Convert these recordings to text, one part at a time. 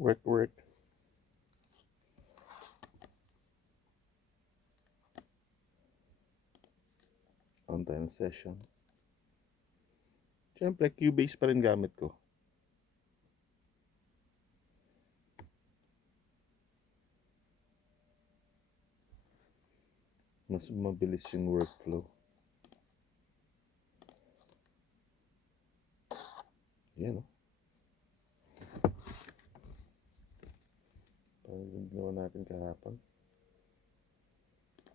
Work. On tayo ng session. Siyempre, Cubase pa rin gamit ko. Mas mabilis yung workflow. Yan, o. Parang yung ginawa natin kahapon.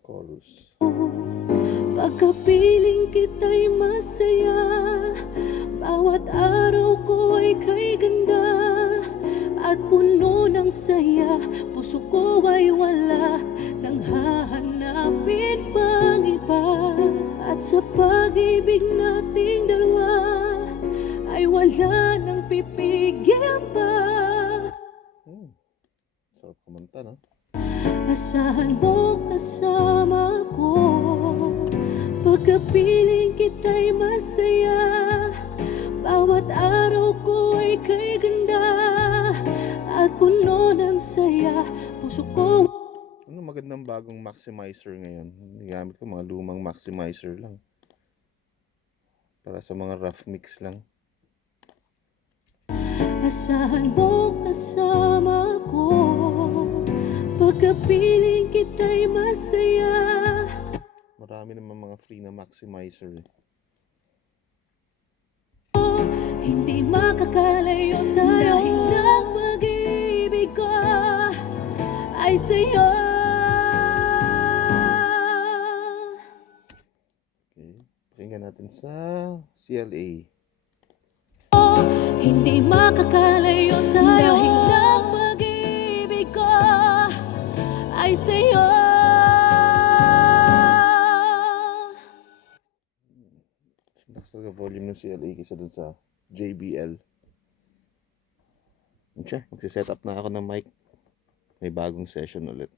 Chorus. Pagkapiling kita'y masaya, bawat araw ko ay kay ganda at puno ng saya. Puso ko ay wala nang hahanapin pang iba. At sa pag-ibig nating dalawa ay wala nang pipigil pa. Sarap kumanta, no? Asahan mo kasama ko, pagkapiling kita'y masaya, bawat araw ko ay kay ganda at puno ng saya. Puso ko. Ano magandang bagong maximizer ngayon? Gamit ko mga lumang maximizer lang. Para sa mga rough mix lang. Asahan mo kasama ko, pagkapiling kita'y masaya. Marami naman mga free na maximizer eh. Hindi makakalayo tayo dahil ang pag-ibig ko ay sa'yo. Okay. Pakinggan natin sa CLA. Hindi makakalayo tayo dahil ang pag-ibig ko ay sa'yo. Max talaga volume ng CLA kaysa dun sa JBL. Siya, magsiset up na ako ng mic. May bagong session ulit.